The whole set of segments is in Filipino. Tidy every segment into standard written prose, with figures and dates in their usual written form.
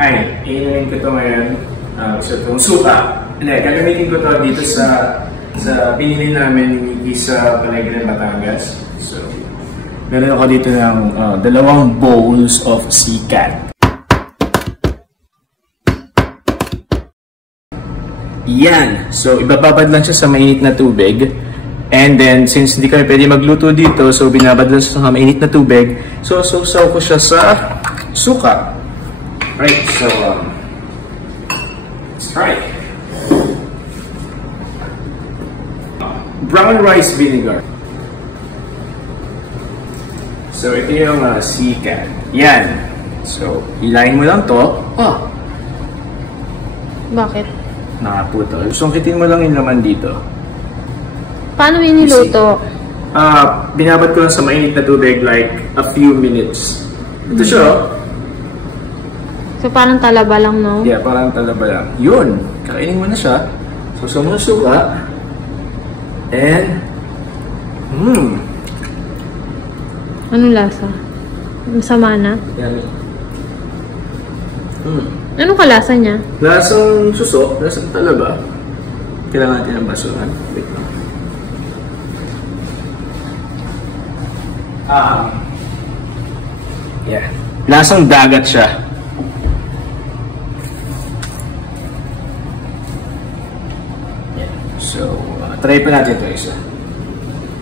Ay, inumin ko ito ngayon. So itong suka. Hindi, gagamitin ko ito dito sa pinili namin ni Miki sa Palengke ng Batangas. So, meron ako dito ng 2 bowls of sikat. Yan! So, ibababad lang siya sa mainit na tubig. And then, since hindi kami pwede magluto dito, so binabad lang siya sa mainit na tubig. So, sausaw ko siya sa suka. Right, so, let's try. Brown rice vinegar. So, ito yung sikat. Yan. So, hilahin mo lang to. Oh! Bakit? Nakaputol. Sungkitin mo lang yung laman dito. Paano iniluto? Binabad ko lang sa mainit na tubig like a few minutes. Ito siya. So, parang talaba lang, no? Yeah, parang talaba lang. Yun! Kainin mo na siya. So, mo na suka. And, Anong lasa? Masama na? Yummy. Anong kalasa niya? Lasang suso, lasang talaba. Kailangan natin ng basuhan. Wait lang. Yeah. Lasang dagat siya. Yeah. So, try pa natin ito isa.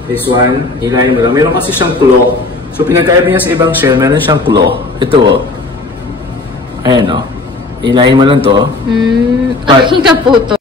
This one, ilayin mo lang. Meron kasi siyang claw. So, pinagkaiba niya sa ibang shell, meron siyang claw. Ito, oh. Ayan, oh. Ilayin mo lang to. Ay, naputo.